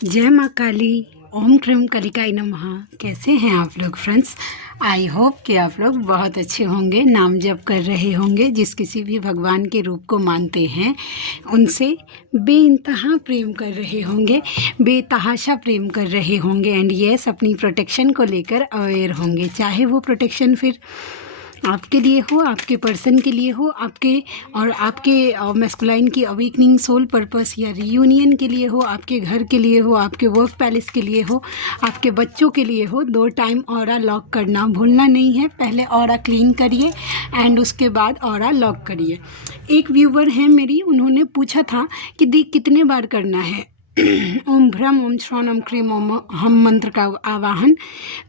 जय माँ काली। ओम क्रीम कलिकाई नमः। कैसे हैं आप लोग फ्रेंड्स? आई होप कि आप लोग बहुत अच्छे होंगे, नाम जप कर रहे होंगे, जिस किसी भी भगवान के रूप को मानते हैं उनसे बेइंतहा प्रेम कर रहे होंगे, बेतहाशा प्रेम कर रहे होंगे एंड यस अपनी प्रोटेक्शन को लेकर अवेयर होंगे। चाहे वो प्रोटेक्शन फिर आपके लिए हो, आपके पर्सन के लिए हो, आपके मैस्कुलाइन की अवेकनिंग सोल पर्पस या रियूनियन के लिए हो, आपके घर के लिए हो, आपके वर्क पैलेस के लिए हो, आपके बच्चों के लिए हो। 2 टाइम ऑरा लॉक करना भूलना नहीं है। पहले ऑरा क्लीन करिए एंड उसके बाद ऑरा लॉक करिए। एक व्यूवर हैं मेरी, उन्होंने पूछा था कि दी कितने बार करना है ओम भ्रम ओम श्रवण ओम क्रीम ओम हम मंत्र का आवाहन।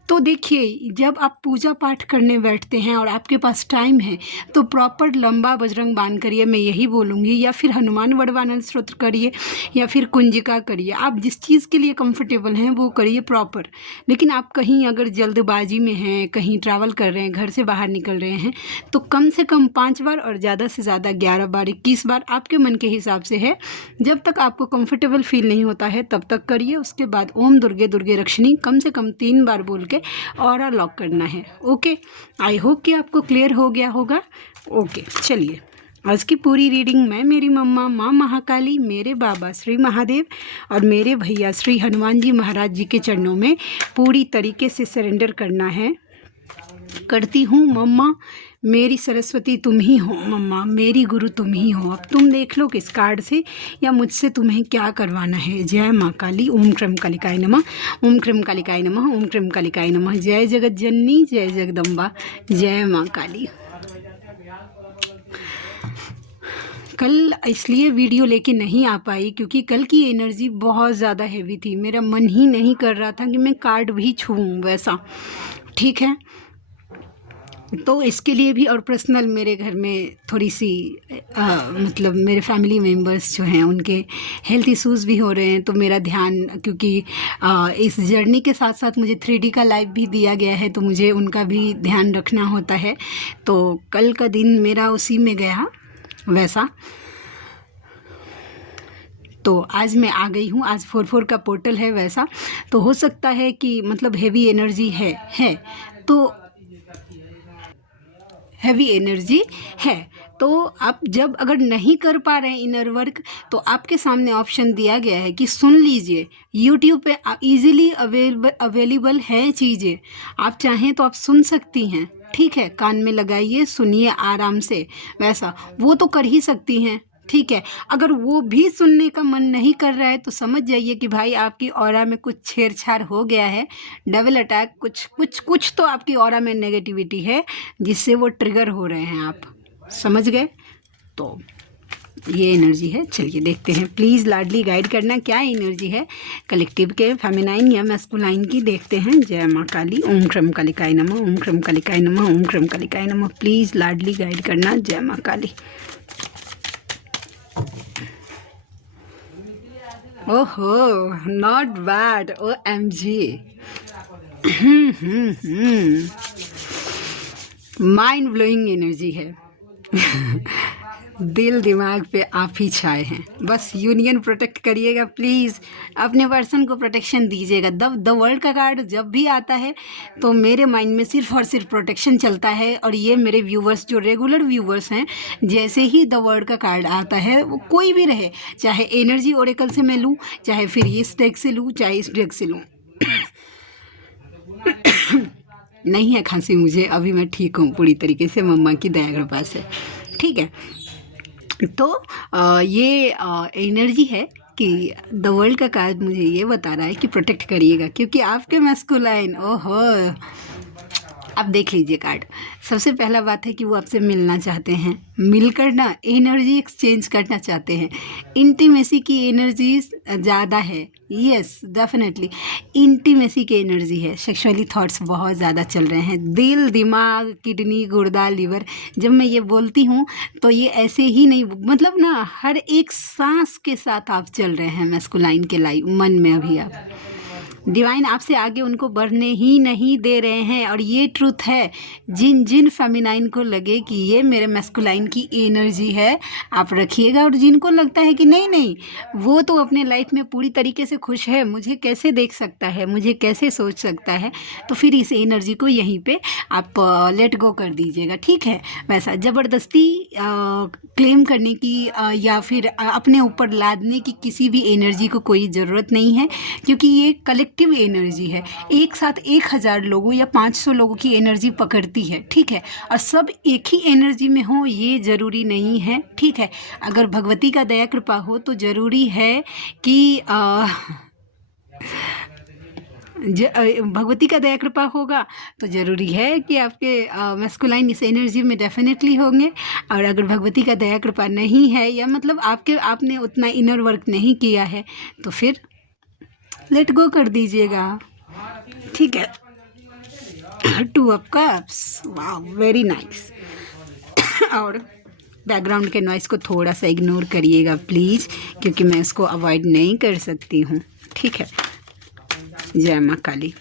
तो देखिए, जब आप पूजा पाठ करने बैठते हैं और आपके पास टाइम है तो प्रॉपर लंबा बजरंग बाण करिए, मैं यही बोलूँगी, या फिर हनुमान वरदानंद स्तोत्र करिए या फिर कुंजिका करिए। आप जिस चीज़ के लिए कंफर्टेबल हैं वो करिए प्रॉपर। लेकिन आप कहीं अगर जल्दबाजी में हैं, कहीं ट्रैवल कर रहे हैं, घर से बाहर निकल रहे हैं, तो कम से कम 5 बार और ज़्यादा से ज़्यादा 11 बार 21 बार आपके मन के हिसाब से है। जब तक आपको कंफर्टेबल फील नहीं होता है तब तक करिए। उसके बाद ओम दुर्गे दुर्गे रक्षिणी कम से कम 3 बार बोल के ऑरा लॉक करना है। ओके, आई होप कि आपको क्लियर हो गया होगा। ओके, चलिए आज की पूरी रीडिंग मैं, मेरी मम्मा माँ महाकाली, मेरे बाबा श्री महादेव और मेरे भैया श्री हनुमान जी महाराज जी के चरणों में पूरी तरीके से सरेंडर करना है। करती हूँ मम्मा, मेरी सरस्वती तुम ही हो मम्मा, मेरी गुरु तुम ही हो। अब तुम देख लो किस कार्ड से या मुझसे तुम्हें क्या करवाना है। जय माँ काली। ओम क्रीम कालिकाय नमः, ओम क्रीम कालिकाय नमः, ओम क्रीम कालिकाय नमः। जय जगत जननी, जय जगदम्बा, जय माँ काली। कल इसलिए वीडियो लेके नहीं आ पाई क्योंकि कल की एनर्जी बहुत ज़्यादा हैवी थी। मेरा मन ही नहीं कर रहा था कि मैं कार्ड भी छूऊं वैसा, ठीक है। तो इसके लिए भी और पर्सनल मेरे घर में थोड़ी सी मतलब मेरे फैमिली मेम्बर्स जो हैं उनके हेल्थ इश्यूज़ भी हो रहे हैं, तो मेरा ध्यान, क्योंकि इस जर्नी के साथ साथ मुझे 3D का लाइव भी दिया गया है तो मुझे उनका भी ध्यान रखना होता है। तो कल का दिन मेरा उसी में गया वैसा। तो आज मैं आ गई हूँ। आज 4/4 का पोर्टल है वैसा, तो हो सकता है कि मतलब हेवी एनर्जी है तो हैवी एनर्जी है। तो आप जब अगर नहीं कर पा रहे हैं इनर वर्क, तो आपके सामने ऑप्शन दिया गया है कि सुन लीजिए। यूट्यूब पे इजीली अवेलेबल है चीज़ें, आप चाहें तो आप सुन सकती हैं, ठीक है। कान में लगाइए, सुनिए आराम से, वैसा वो तो कर ही सकती हैं, ठीक है। अगर वो भी सुनने का मन नहीं कर रहा है तो समझ जाइए कि भाई आपकी ऑरा में कुछ छेड़छाड़ हो गया है, डबल अटैक, कुछ तो आपकी ऑरा में नेगेटिविटी है जिससे वो ट्रिगर हो रहे हैं, आप समझ गए। तो ये एनर्जी है। चलिए देखते हैं, प्लीज़ लाडली गाइड करना क्या एनर्जी है कलेक्टिव के, फेमिनाइन या मैस्कुलाइन की। देखते हैं। जय माँ काली। ओम क्रीम कालिकाय नमः, ओम क्रीम कालिकाय नमः, ओम क्रीम कालिकाय नमः। प्लीज़ लाडली गाइड करना। जय माँ काली। ओहो, not bad. OMG। Mind blowing energy है। दिल दिमाग पे आप ही छाए हैं। बस यूनियन प्रोटेक्ट करिएगा प्लीज़, अपने पर्सन को प्रोटेक्शन दीजिएगा। द वर्ल्ड का कार्ड जब भी आता है तो मेरे माइंड में सिर्फ और सिर्फ प्रोटेक्शन चलता है। और ये मेरे व्यूवर्स जो रेगुलर व्यूवर्स हैं, जैसे ही द वर्ल्ड का कार्ड आता है, वो कोई भी रहे, चाहे एनर्जी ओरेकल से मैं लूँ, चाहे फिर इस डेक से लूँ, चाहे इस डेक से लूँ। नहीं है खांसी मुझे, अभी मैं ठीक हूँ पूरी तरीके से, मम्मा की दया कृपा से, ठीक है। तो ये एनर्जी है कि द वर्ल्ड का कार्ड मुझे ये बता रहा है कि प्रोटेक्ट करिएगा, क्योंकि आपके मैस्कुलाइन, ओहो, अब देख लीजिए कार्ड। सबसे पहला बात है कि वो आपसे मिलना चाहते हैं, मिलकर ना एनर्जी एक्सचेंज करना चाहते हैं। इंटीमेसी की एनर्जी ज़्यादा है, यस डेफिनेटली इंटीमेसी की एनर्जी है। सेक्सुअली थॉट्स बहुत ज़्यादा चल रहे हैं, दिल दिमाग किडनी गुर्दा लिवर। जब मैं ये बोलती हूँ तो ये ऐसे ही नहीं, मतलब ना हर एक सांस के साथ आप चल रहे हैं मैस्कुलाइन के लाइव मन में। अभी आप डिवाइन आपसे आगे उनको बढ़ने ही नहीं दे रहे हैं। और ये ट्रूथ है, जिन जिन फेमिनाइन को लगे कि ये मेरे मैस्कुलाइन की एनर्जी है, आप रखिएगा। और जिनको लगता है कि नहीं नहीं, वो तो अपने लाइफ में पूरी तरीके से खुश है, मुझे कैसे देख सकता है, मुझे कैसे सोच सकता है, तो फिर इस एनर्जी को यहीं पे आप लेट गो कर दीजिएगा, ठीक है। वैसा ज़बरदस्ती क्लेम करने की या फिर अपने ऊपर लादने की किसी भी एनर्जी को कोई ज़रूरत नहीं है, क्योंकि ये कलेक्टिव एनर्जी है। एक साथ 1000 लोगों या 500 लोगों की एनर्जी पकड़ती है, ठीक है। और सब एक ही एनर्जी में हो ये ज़रूरी नहीं है, ठीक है। अगर भगवती का दया कृपा हो तो ज़रूरी है कि भगवती का दया कृपा होगा तो ज़रूरी है कि आपके मैस्कुलाइन इस एनर्जी में डेफिनेटली होंगे। और अगर भगवती का दया कृपा नहीं है, या मतलब आपने उतना इनर वर्क नहीं किया है, तो फिर लेट गो कर दीजिएगा, ठीक है। 2 of cups, wow very nice. और बैकग्राउंड के नॉइस को थोड़ा सा इग्नोर करिएगा प्लीज़, क्योंकि मैं इसको अवॉइड नहीं कर सकती हूँ, ठीक है। जय माँ काली।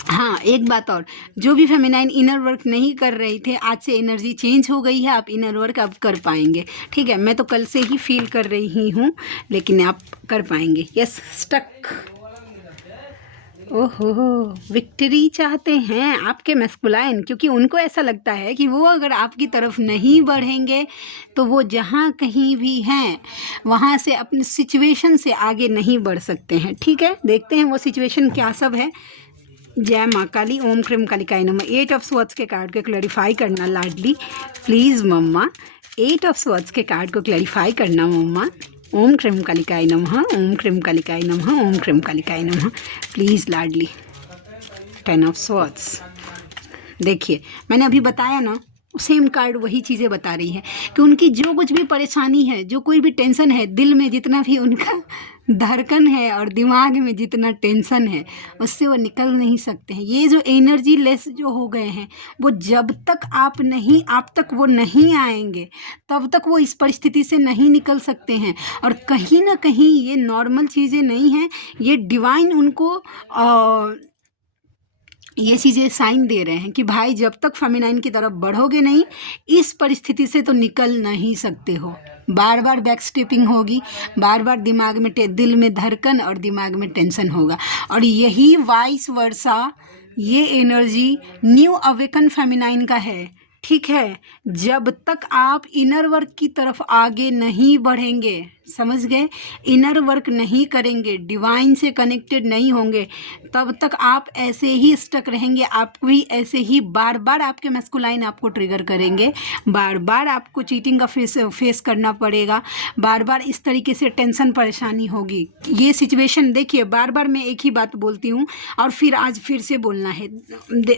हाँ, एक बात और, जो भी फेमिनाइन इनर वर्क नहीं कर रहे थे, आज से एनर्जी चेंज हो गई है, आप इनर वर्क अब कर पाएंगे, ठीक है। मैं तो कल से ही फील कर रही हूँ, लेकिन आप कर पाएंगे। Yes, stuck. ओहो, विक्ट्री चाहते हैं आपके मैस्कुलाइन, क्योंकि उनको ऐसा लगता है कि वो अगर आपकी तरफ नहीं बढ़ेंगे तो वो जहाँ कहीं भी हैं वहाँ से अपनी सिचुएशन से आगे नहीं बढ़ सकते हैं, ठीक है। देखते हैं वो सिचुएशन क्या सब है। जय माँ काली, ओम क्रीम कालिकाय नमः। 8 ऑफ स्वॉर्ड्स के कार्ड को क्लैरिफाई करना लाडली, प्लीज़ मम्मा। 8 ऑफ स्वॉर्ड्स के कार्ड को क्लैरिफाई करना मम्मा। ओम क्रीम कालिकाय नमः, ओम क्रीम कालिकाय नमः, ओम क्रीम कालिकाय नमः, प्लीज़ लाडली। 10 of swords. देखिए, मैंने अभी बताया ना, सेम कार्ड वही चीज़ें बता रही है कि उनकी जो कुछ भी परेशानी है, जो कोई भी टेंशन है, दिल में जितना भी उनका धड़कन है और दिमाग में जितना टेंशन है, उससे वो निकल नहीं सकते हैं। ये जो एनर्जी लेस जो हो गए हैं, वो जब तक आप तक वो नहीं आएंगे, तब तक वो इस परिस्थिति से नहीं निकल सकते हैं। और कहीं ना कहीं ये नॉर्मल चीज़ें नहीं हैं, ये डिवाइन उनको ये चीज़ें साइन दे रहे हैं कि भाई जब तक फेमिनाइन की तरफ बढ़ोगे नहीं, इस परिस्थिति से तो निकल नहीं सकते हो। बार बार बैक स्टेपिंग होगी, बार बार दिमाग में दिल में धड़कन और दिमाग में टेंशन होगा। और यही वाइस वर्सा, ये एनर्जी न्यू अवेकन फेमिनाइन का है, ठीक है। जब तक आप इनर वर्क की तरफ आगे नहीं बढ़ेंगे, समझ गए, इनर वर्क नहीं करेंगे, डिवाइन से कनेक्टेड नहीं होंगे, तब तक आप ऐसे ही स्टक रहेंगे। आप भी ऐसे ही बार बार आपके मैस्कुलाइन आपको ट्रिगर करेंगे, बार बार आपको चीटिंग का फेस करना पड़ेगा, बार बार इस तरीके से टेंशन परेशानी होगी। ये सिचुएशन देखिए, बार बार मैं एक ही बात बोलती हूँ और फिर आज फिर से बोलना है।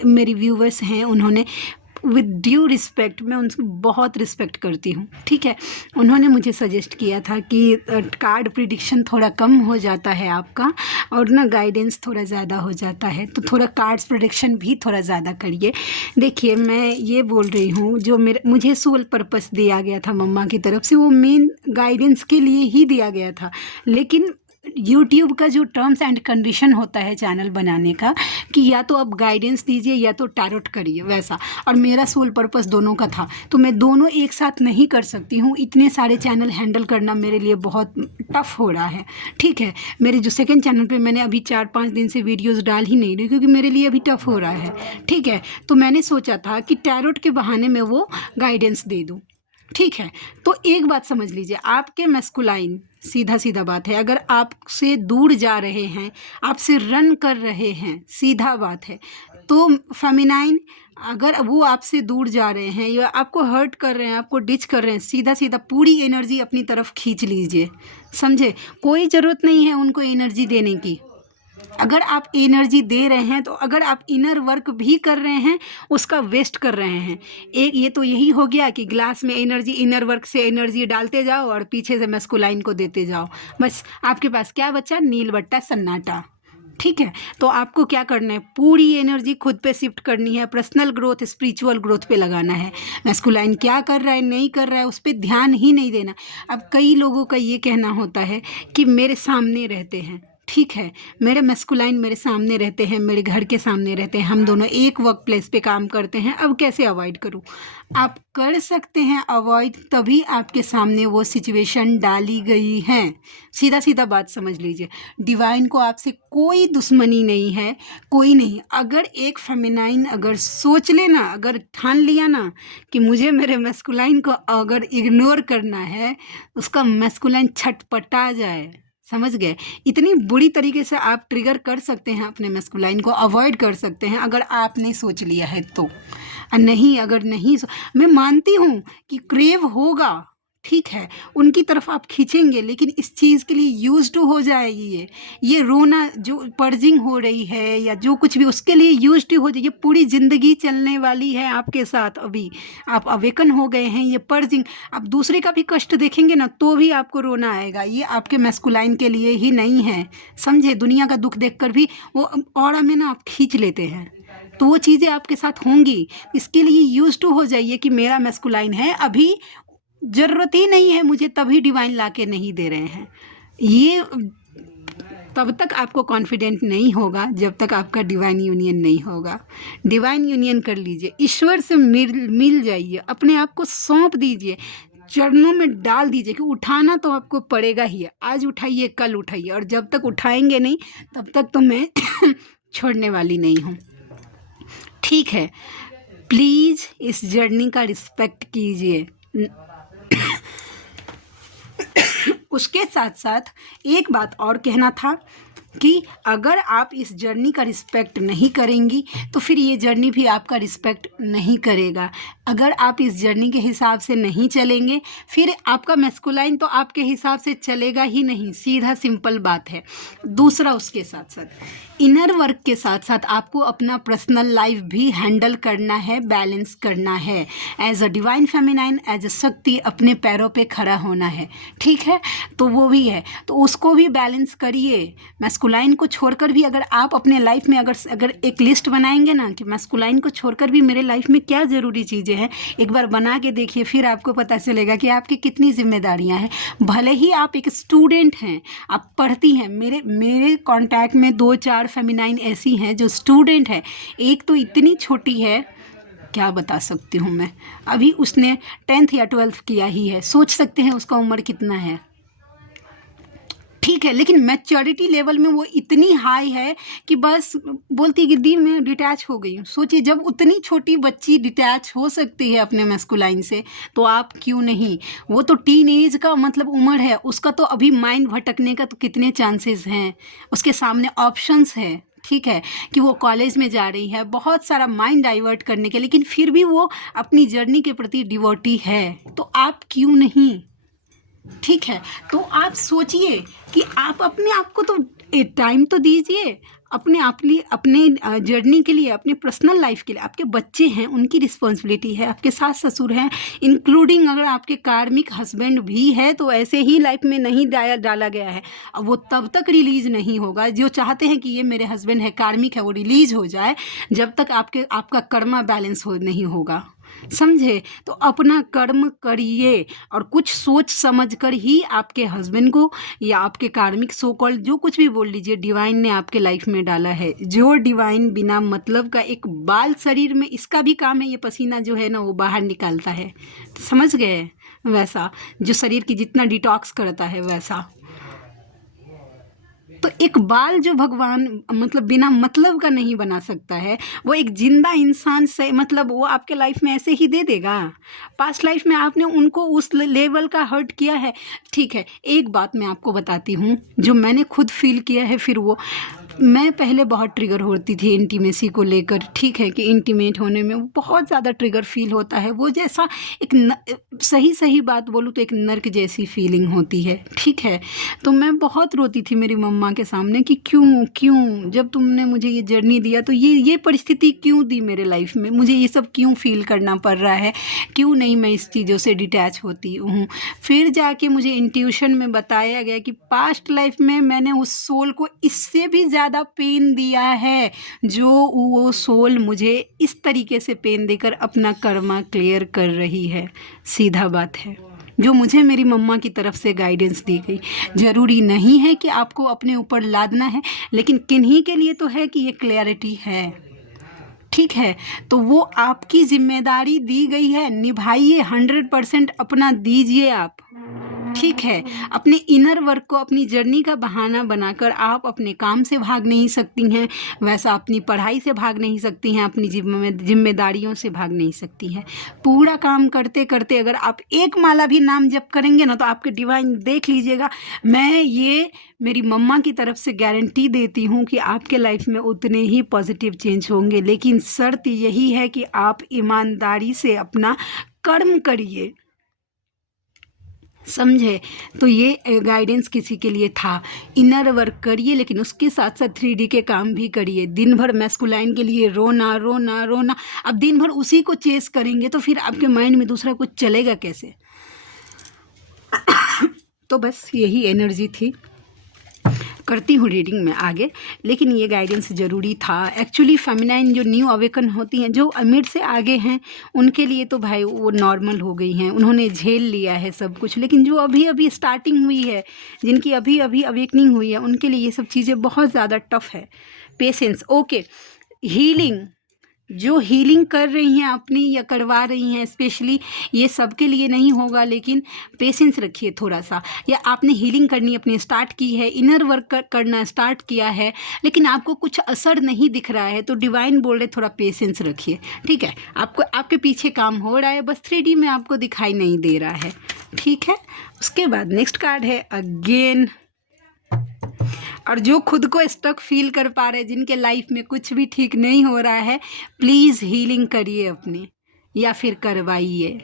मेरी व्यूवर्स हैं, उन्होंने विद ड्यू रिस्पेक्ट, मैं उनकी बहुत रिस्पेक्ट करती हूँ, ठीक है। उन्होंने मुझे सजेस्ट किया था कि कार्ड प्रिडिक्शन थोड़ा कम हो जाता है आपका, और ना गाइडेंस थोड़ा ज़्यादा हो जाता है, तो थोड़ा कार्ड्स प्रिडिक्शन भी थोड़ा ज़्यादा करिए। देखिए, मैं ये बोल रही हूँ, जो मुझे सोल पर्पस दिया गया था मम्मा की तरफ से, वो मेन गाइडेंस के लिए ही दिया गया था। लेकिन यूट्यूब का जो टर्म्स एंड कंडीशन होता है चैनल बनाने का, कि या तो आप गाइडेंस दीजिए या तो टैरोट करिए, वैसा। और मेरा सोल पर्पस दोनों का था, तो मैं दोनों एक साथ नहीं कर सकती हूँ। इतने सारे चैनल हैंडल करना मेरे लिए बहुत टफ हो रहा है, ठीक है। मेरे जो सेकंड चैनल पे मैंने अभी 4-5 दिन से वीडियोस डाल ही नहीं रही, क्योंकि मेरे लिए अभी टफ हो रहा है, ठीक है। तो मैंने सोचा था कि टैरोट के बहाने में वो गाइडेंस दे दूँ, ठीक है। तो एक बात समझ लीजिए, आपके मैस्कुलाइन, सीधा सीधा बात है, अगर आपसे दूर जा रहे हैं, आपसे रन कर रहे हैं, सीधा बात है, तो फेमिनाइन अगर वो आपसे दूर जा रहे हैं या आपको हर्ट कर रहे हैं, आपको डिच कर रहे हैं, सीधा सीधा पूरी एनर्जी अपनी तरफ खींच लीजिए, समझे। कोई ज़रूरत नहीं है उनको एनर्जी देने की। अगर आप एनर्जी दे रहे हैं, तो अगर आप इनर वर्क भी कर रहे हैं, उसका वेस्ट कर रहे हैं। एक ये तो यही हो गया कि ग्लास में एनर्जी, इनर वर्क से एनर्जी डालते जाओ और पीछे से मैस्कुलाइन को देते जाओ, बस आपके पास क्या बचा, नील बट्टा सन्नाटा, ठीक है। तो आपको क्या करना है, पूरी एनर्जी खुद पे शिफ्ट करनी है, पर्सनल ग्रोथ, स्पिरिचुअल ग्रोथ पे लगाना है। मैस्कुलाइन क्या कर रहा है, नहीं कर रहा है, उस पर ध्यान ही नहीं देना। अब कई लोगों का ये कहना होता है कि मेरे सामने रहते हैं, ठीक है, मेरे मैस्कुलाइन मेरे सामने रहते हैं, मेरे घर के सामने रहते हैं, हम दोनों एक वर्क प्लेस पे काम करते हैं, अब कैसे अवॉइड करूँ? आप कर सकते हैं अवॉइड, तभी आपके सामने वो सिचुएशन डाली गई है। सीधा सीधा बात समझ लीजिए, डिवाइन को आपसे कोई दुश्मनी नहीं है, कोई नहीं। अगर एक फेमिनाइन अगर सोच लेना, अगर ठान लिया ना कि मुझे मेरे मैस्कुलाइन को अगर इग्नोर करना है, उसका मैस्कुलाइन छटपटा जाए, समझ गए? इतनी बुरी तरीके से आप ट्रिगर कर सकते हैं, अपने मैस्कुलाइन को अवॉइड कर सकते हैं, अगर आपने सोच लिया है तो। नहीं, अगर नहीं मैं मानती हूँ कि क्रेव होगा, ठीक है, उनकी तरफ आप खींचेंगे, लेकिन इस चीज़ के लिए यूज्ड टू हो जाएगी ये रोना जो पर्जिंग हो रही है या जो कुछ भी, उसके लिए यूज्ड टू हो जाए। ये पूरी ज़िंदगी चलने वाली है आपके साथ। अभी आप अवेकन हो गए हैं, ये पर्जिंग, आप दूसरे का भी कष्ट देखेंगे ना तो भी आपको रोना आएगा। ये आपके मैस्कुलाइन के लिए ही नहीं है, समझे? दुनिया का दुख देखकर भी वो ऑरा में ना आप खींच लेते हैं, तो वो चीज़ें आपके साथ होंगी। इसके लिए यूज्ड टू हो जाइए कि मेरा मैस्कुलाइन है, अभी ज़रूरत ही नहीं है मुझे, तभी डिवाइन ला के नहीं दे रहे हैं। ये तब तक आपको कॉन्फिडेंट नहीं होगा जब तक आपका डिवाइन यूनियन नहीं होगा। डिवाइन यूनियन कर लीजिए, ईश्वर से मिल जाइए, अपने आप को सौंप दीजिए, चरणों में डाल दीजिए कि उठाना तो आपको पड़ेगा ही है। आज उठाइए, कल उठाइए, और जब तक उठाएंगे नहीं तब तक तो मैं छोड़ने वाली नहीं हूँ, ठीक है? प्लीज़ इस जर्नी का रिस्पेक्ट कीजिए। उसके साथ साथ एक बात और कहना था कि अगर आप इस जर्नी का रिस्पेक्ट नहीं करेंगी तो फिर ये जर्नी भी आपका रिस्पेक्ट नहीं करेगा। अगर आप इस जर्नी के हिसाब से नहीं चलेंगे, फिर आपका मैस्कुलाइन तो आपके हिसाब से चलेगा ही नहीं, सीधा सिंपल बात है। दूसरा, उसके साथ साथ इनर वर्क के साथ साथ आपको अपना पर्सनल लाइफ भी हैंडल करना है, बैलेंस करना है। As a divine feminine, as a shakti, अपने पैरों पे खड़ा होना है, ठीक है? तो वो भी है, तो उसको भी बैलेंस करिए। मैस्कुलाइन को छोड़कर भी अगर आप अपने लाइफ में अगर एक लिस्ट बनाएंगे ना कि मैस्कुलाइन को छोड़कर भी मेरे लाइफ में क्या ज़रूरी चीज़ें हैं, एक बार बना के देखिए, फिर आपको पता चलेगा कि आपकी कितनी जिम्मेदारियां हैं। भले ही आप एक स्टूडेंट हैं, आप पढ़ती हैं, मेरे कांटेक्ट में 2-4 फेमिनाइन ऐसी हैं जो स्टूडेंट है। एक तो इतनी छोटी है, क्या बता सकती हूँ मैं, अभी उसने 10th या 12th किया ही है, सोच सकते हैं उसका उम्र कितना है, ठीक है? लेकिन मैच्योरिटी लेवल में वो इतनी हाई है कि बस बोलती कि दी मैं डिटैच हो गई हूँ। सोचिए, जब उतनी छोटी बच्ची डिटैच हो सकती है अपने मैस्कुलाइन से, तो आप क्यों नहीं? वो तो टीन एज का मतलब उम्र है, उसका तो अभी माइंड भटकने का तो कितने चांसेस हैं, उसके सामने ऑप्शंस है, ठीक है? कि वो कॉलेज में जा रही है, बहुत सारा माइंड डाइवर्ट करने के, लेकिन फिर भी वो अपनी जर्नी के प्रति डिवोटी है, तो आप क्यों नहीं? ठीक है, तो आप सोचिए कि आप अपने आप को तो टाइम तो दीजिए, अपने आप लिए, अपने जर्नी के लिए, अपने पर्सनल लाइफ के लिए। आपके बच्चे हैं, उनकी रिस्पॉन्सिबिलिटी है, आपके सास ससुर हैं, इंक्लूडिंग अगर आपके कार्मिक हस्बैंड भी है तो ऐसे ही लाइफ में नहीं डाला गया है। अब वो तब तक रिलीज नहीं होगा, जो चाहते हैं कि ये मेरे हस्बैंड है, कार्मिक है, वो रिलीज हो जाए, जब तक आपका कर्मा बैलेंस नहीं होगा, समझे? तो अपना कर्म करिए, और कुछ सोच समझ कर ही आपके हस्बैंड को या आपके कार्मिक सो कॉल्ड जो कुछ भी बोल लीजिए, डिवाइन ने आपके लाइफ में डाला है। जो डिवाइन बिना मतलब का एक बाल शरीर में, इसका भी काम है ये पसीना जो है ना वो बाहर निकालता है, समझ गए? वैसा जो शरीर की जितना डिटॉक्स करता है वैसा। तो एक बाल जो भगवान मतलब बिना मतलब का नहीं बना सकता है, वो एक जिंदा इंसान से मतलब वो आपके लाइफ में ऐसे ही दे देगा? पास्ट लाइफ में आपने उनको उस लेवल का हर्ट किया है, ठीक है? एक बात मैं आपको बताती हूँ जो मैंने खुद फील किया है, फिर वो मैं पहले बहुत ट्रिगर होती थी इंटीमेसी को लेकर, ठीक है? कि इंटीमेट होने में बहुत ज़्यादा ट्रिगर फील होता है, वो जैसा सही बात बोलूँ तो एक नर्क जैसी फीलिंग होती है, ठीक है? तो मैं बहुत रोती थी मेरी मम्मा के सामने कि क्यों जब तुमने मुझे ये जर्नी दिया तो ये परिस्थिति क्यों दी मेरे लाइफ में, मुझे ये सब क्यों फील करना पड़ रहा है, क्यों नहीं मैं इस चीज़ों से डिटैच होती हूँ? फिर जाके मुझे इंट्यूशन में बताया गया कि पास्ट लाइफ में मैंने उस सोल को इससे भी ज़्यादा पेन दिया है, जो वो सोल मुझे इस तरीके से पेन देकर अपना कर्मा क्लियर कर रही है। सीधा बात है, जो मुझे मेरी मम्मा की तरफ से गाइडेंस दी गई। ज़रूरी नहीं है कि आपको अपने ऊपर लादना है, लेकिन किन्हीं के लिए तो है कि ये क्लैरिटी है, ठीक है। तो वो आपकी जिम्मेदारी दी गई है, निभाइए, 100% अपना दीजिए आप, ठीक है। अपने इनर वर्क को अपनी जर्नी का बहाना बनाकर आप अपने काम से भाग नहीं सकती हैं, वैसा अपनी पढ़ाई से भाग नहीं सकती हैं, अपनी जिम्मेदारियों से भाग नहीं सकती हैं। पूरा काम करते करते अगर आप एक माला भी नाम जप करेंगे ना, तो आपके डिवाइन देख लीजिएगा, मैं ये मेरी मम्मा की तरफ से गारंटी देती हूँ कि आपके लाइफ में उतने ही पॉजिटिव चेंज होंगे। लेकिन शर्त यही है कि आप ईमानदारी से अपना कर्म करिए, समझे। तो ये गाइडेंस किसी के लिए था। इनर वर्क करिए, लेकिन उसके साथ साथ 3D के काम भी करिए। दिन भर मैस्कुलाइन के लिए रोना रोना रोना, अब दिन भर उसी को चेस करेंगे तो फिर आपके माइंड में दूसरा कुछ चलेगा कैसे। तो बस यही एनर्जी थी। करती हूँ रीडिंग में आगे, लेकिन ये गाइडेंस ज़रूरी था। एक्चुअली फेमिनाइन जो न्यू अवेकन होती हैं, जो अमीर से आगे हैं, उनके लिए तो भाई वो नॉर्मल हो गई हैं, उन्होंने झेल लिया है सब कुछ। लेकिन जो अभी अभी स्टार्टिंग हुई है, जिनकी अभी अभी अवेकनिंग हुई है, उनके लिए ये सब चीज़ें बहुत ज़्यादा टफ है। Patience, okay. हीलिंग, जो हीलिंग कर रही हैं अपनी या करवा रही हैं, स्पेशली ये सबके लिए नहीं होगा, लेकिन पेशेंस रखिए थोड़ा सा। या आपने हीलिंग करनी अपनी स्टार्ट की है, इनर वर्क करना स्टार्ट किया है, लेकिन आपको कुछ असर नहीं दिख रहा है, तो डिवाइन बोल रहे थोड़ा पेशेंस रखिए, ठीक है। आपको आपके पीछे काम हो रहा है, बस 3D में आपको दिखाई नहीं दे रहा है, ठीक है। उसके बाद नेक्स्ट कार्ड है अगेन। और जो खुद को स्टक फील कर पा रहे, जिनके लाइफ में कुछ भी ठीक नहीं हो रहा है, प्लीज़ हीलिंग करिए अपनी, या फिर करवाइए,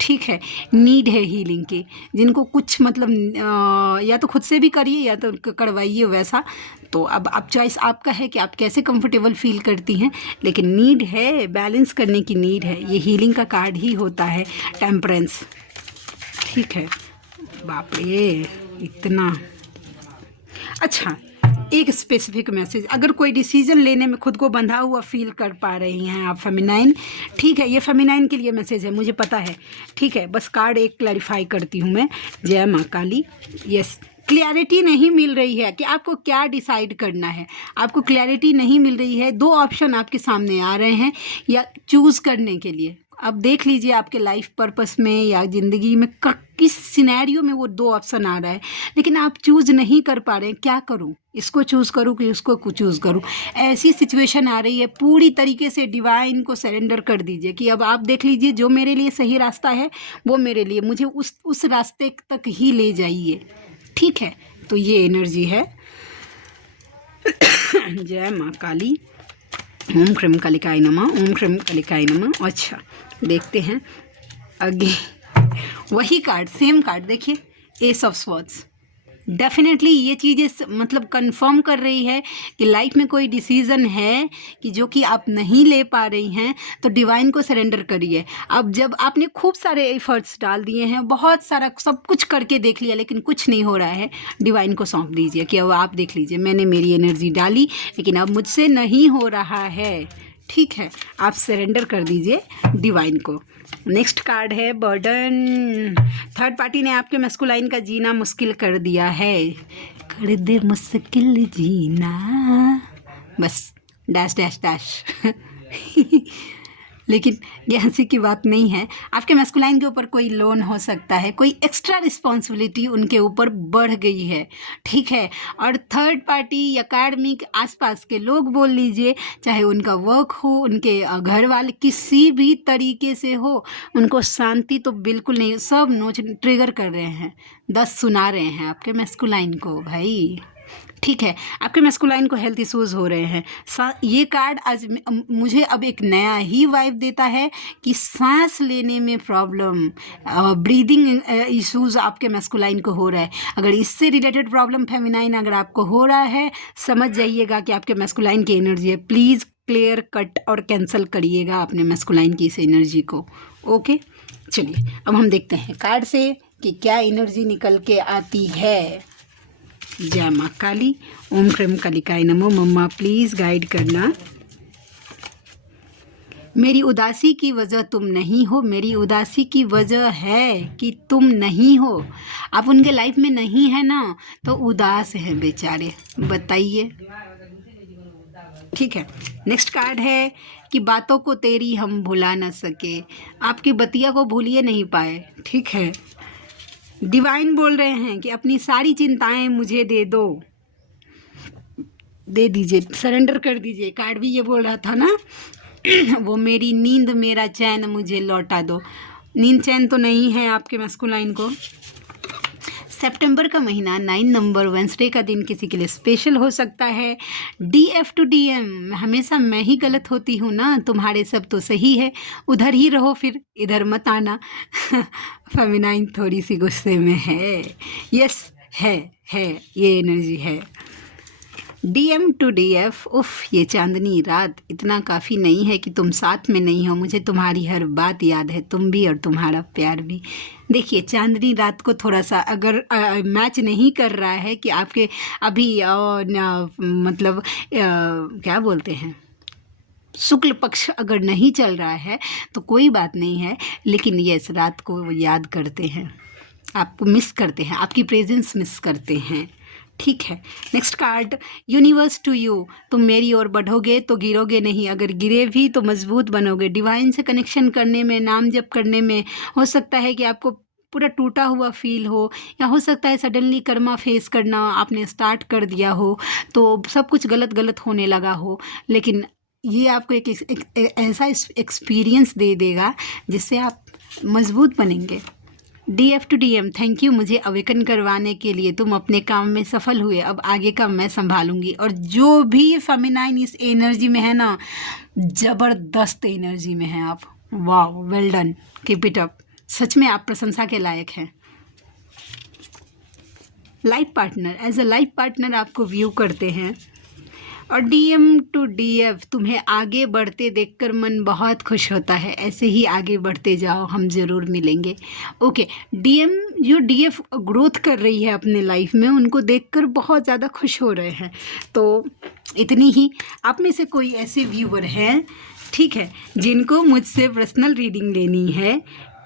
ठीक है। नीड है हीलिंग की, जिनको कुछ मतलब या तो खुद से भी करिए या तो करवाइए वैसा। तो अब चॉइस आपका है कि आप कैसे कंफर्टेबल फील करती हैं, लेकिन नीड है, बैलेंस करने की नीड है। ये हीलिंग का कार्ड ही होता है, टेम्परेंस, ठीक है। बाप रे, इतना अच्छा। एक स्पेसिफिक मैसेज, अगर कोई डिसीजन लेने में खुद को बंधा हुआ फील कर पा रही हैं आप फेमिनाइन, ठीक है, ये फेमिनाइन के लिए मैसेज है, मुझे पता है, ठीक है। बस कार्ड एक क्लैरिफाई करती हूँ मैं। जय माँ काली। यस, क्लैरिटी नहीं मिल रही है कि आपको क्या डिसाइड करना है, आपको क्लैरिटी नहीं मिल रही है। दो ऑप्शन आपके सामने आ रहे हैं या चूज़ करने के लिए। अब देख लीजिए आपके लाइफ पर्पस में या ज़िंदगी में किस सिनेरियो में वो दो ऑप्शन आ रहा है, लेकिन आप चूज़ नहीं कर पा रहे हैं। क्या करूं, इसको चूज़ करूं कि उसको चूज़ करूं, ऐसी सिचुएशन आ रही है। पूरी तरीके से डिवाइन को सरेंडर कर दीजिए कि अब आप देख लीजिए, जो मेरे लिए सही रास्ता है वो मेरे लिए, मुझे उस रास्ते तक ही ले जाइए, ठीक है। तो ये एनर्जी है। जय माँ काली। ओम क्रम कालिकाय नमः, ओम क्रम कालिकाय नमः। अच्छा, देखते हैं आगे। वही कार्ड, सेम कार्ड देखिए, एस ऑफ स्वॉर्ड्स। डेफिनेटली ये चीज़ें मतलब कंफर्म कर रही है कि लाइफ में कोई डिसीज़न है कि जो कि आप नहीं ले पा रही हैं, तो डिवाइन को सरेंडर करिए। अब जब आपने खूब सारे एफर्ट्स डाल दिए हैं, बहुत सारा सब कुछ करके देख लिया, लेकिन कुछ नहीं हो रहा है, डिवाइन को सौंप दीजिए कि अब आप देख लीजिए, मैंने मेरी एनर्जी डाली, लेकिन अब मुझसे नहीं हो रहा है, ठीक है। आप सरेंडर कर दीजिए डिवाइन को। नेक्स्ट कार्ड है बर्डन। थर्ड पार्टी ने आपके मैस्कुलाइन का जीना मुश्किल कर दिया है। कर दे मुश्किल जीना, बस डैश डैश डैश। लेकिन ये हंसी की बात नहीं है। आपके मैस्कुलाइन के ऊपर कोई लोन हो सकता है, कोई एक्स्ट्रा रिस्पॉन्सिबिलिटी उनके ऊपर बढ़ गई है, ठीक है। और थर्ड पार्टी या अकाडमिक आसपास के लोग बोल लीजिए, चाहे उनका वर्क हो, उनके घर वाले, किसी भी तरीके से हो, उनको शांति तो बिल्कुल नहीं, सब नोच ट्रिगर कर रहे हैं, 10 सुना रहे हैं आपके मैस्कुलाइन को भाई, ठीक है। आपके मैस्कुलाइन को हेल्थ इश्यूज़ हो रहे हैं। ये कार्ड आज मुझे अब एक नया ही वाइब देता है कि सांस लेने में प्रॉब्लम, ब्रीदिंग इश्यूज़ आपके मैस्कुलाइन को हो रहा है। अगर इससे रिलेटेड प्रॉब्लम फेमिनाइन अगर आपको हो रहा है, समझ जाइएगा कि आपके मैस्कुलाइन की एनर्जी है। प्लीज़ क्लियर कट और कैंसिल करिएगा अपने मैस्कुलाइन की इस एनर्जी को, ओके। चलिए अब हम देखते हैं कार्ड से कि क्या एनर्जी निकल के आती है। जय माँ काली। ओम क्रम कालिकाय नमो। मम्मा प्लीज़ गाइड करना। मेरी उदासी की वजह तुम नहीं हो, मेरी उदासी की वजह है कि तुम नहीं हो। आप उनके लाइफ में नहीं है ना, तो उदास है बेचारे, बताइए। ठीक है, नेक्स्ट कार्ड है कि बातों को तेरी हम भुला ना सके, आपकी बतिया को भूलिए नहीं पाए। ठीक है, डिवाइन बोल रहे हैं कि अपनी सारी चिंताएं मुझे दे दो, दे दीजिए, सरेंडर कर दीजिए। कार्ड भी ये बोल रहा था ना वो मेरी नींद मेरा चैन मुझे लौटा दो। नींद चैन तो नहीं है आपके मस्कुलाइन को। सितंबर का महीना 9 नंबर वेंसडे का दिन किसी के लिए स्पेशल हो सकता है। DF टू DM, हमेशा मैं ही गलत होती हूँ ना, तुम्हारे सब तो सही है, उधर ही रहो फिर इधर मत आना। फेमिनाइन थोड़ी सी गुस्से में है। यस है ये एनर्जी है। DM टू DF, उफ ये चांदनी रात इतना काफ़ी नहीं है कि तुम साथ में नहीं हो, मुझे तुम्हारी हर बात याद है, तुम भी और तुम्हारा प्यार भी। देखिए चांदनी रात को थोड़ा सा अगर मैच नहीं कर रहा है कि आपके अभी मतलब क्या बोलते हैं, शुक्ल पक्ष अगर नहीं चल रहा है तो कोई बात नहीं है, लेकिन यस रात को वो याद करते हैं, आपको मिस करते हैं, आपकी प्रेजेंस मिस करते हैं। ठीक है, next card universe to you, तुम मेरी ओर बढ़ोगे तो गिरोगे नहीं, अगर गिरे भी तो मजबूत बनोगे। डिवाइन से कनेक्शन करने में, नाम जप करने में हो सकता है कि आपको पूरा टूटा हुआ फील हो, या हो सकता है सडनली कर्मा फेस करना आपने स्टार्ट कर दिया हो तो सब कुछ गलत होने लगा हो, लेकिन ये आपको एक ऐसा एक्सपीरियंस दे देगा जिससे आप मजबूत बनेंगे। DF to DM, thank you मुझे अवेकन करवाने के लिए, तुम अपने काम में सफल हुए, अब आगे का मैं संभालूंगी। और जो भी फेमिनाइन इस एनर्जी में है ना, ज़बरदस्त एनर्जी में है आप। वाह, well done, keep it up, सच में आप प्रशंसा के लायक हैं। Life partner, as a life partner आपको व्यू करते हैं। और DM टू DF, तुम्हें आगे बढ़ते देखकर मन बहुत खुश होता है, ऐसे ही आगे बढ़ते जाओ, हम ज़रूर मिलेंगे। ओके, DM जो DF ग्रोथ कर रही है अपने लाइफ में, उनको देखकर बहुत ज़्यादा खुश हो रहे हैं। तो इतनी ही, आप में से कोई ऐसे व्यूअर हैं, ठीक है, जिनको मुझसे पर्सनल रीडिंग लेनी है,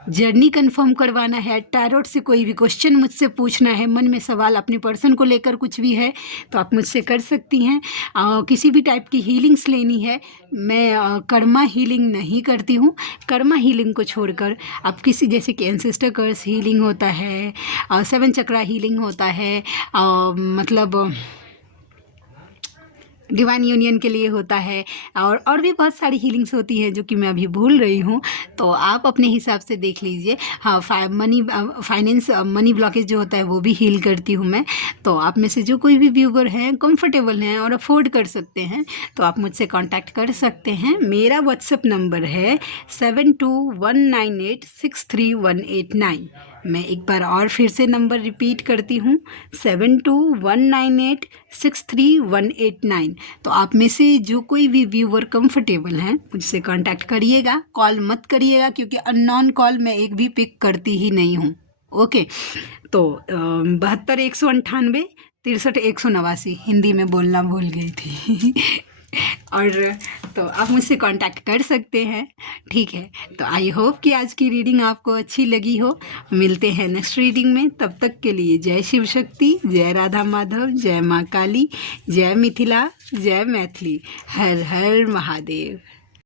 जर्नी कंफर्म करवाना है, टैरोट से कोई भी क्वेश्चन मुझसे पूछना है, मन में सवाल अपने पर्सन को लेकर कुछ भी है तो आप मुझसे कर सकती हैं। किसी भी टाइप की हीलिंग्स लेनी है, मैं कर्मा हीलिंग नहीं करती हूँ। कर्मा हीलिंग को छोड़कर आप किसी, जैसे कि एंसेस्टर कर्स हीलिंग होता है, 7 चक्रा हीलिंग होता है, मतलब डिवाइन यूनियन के लिए होता है, और भी बहुत सारी हीलिंग्स होती है जो कि मैं अभी भूल रही हूँ, तो आप अपने हिसाब से देख लीजिए। हाँ, मनी ब्लॉकेज जो होता है वो भी हील करती हूँ मैं। तो आप में से जो कोई भी व्यूवर हैं, कंफर्टेबल हैं और अफोर्ड कर सकते हैं तो आप मुझसे कांटेक्ट कर सकते हैं। मेरा व्हाट्सएप नंबर है 7219863189। मैं एक बार और फिर से नंबर रिपीट करती हूँ, 7219863189। तो आप में से जो कोई भी व्यूवर कंफर्टेबल हैं मुझसे कांटेक्ट करिएगा, कॉल मत करिएगा क्योंकि अननोन कॉल मैं एक भी पिक करती ही नहीं हूँ। ओके, तो 72 198 63 189, हिंदी में बोलना भूल गई थी। और तो आप मुझसे कांटेक्ट कर सकते हैं। ठीक है, तो आई होप कि आज की रीडिंग आपको अच्छी लगी हो। मिलते हैं नेक्स्ट रीडिंग में, तब तक के लिए जय शिव शक्ति, जय राधा माधव, जय माँ काली, जय मिथिला, जय मैथिली, हर हर महादेव।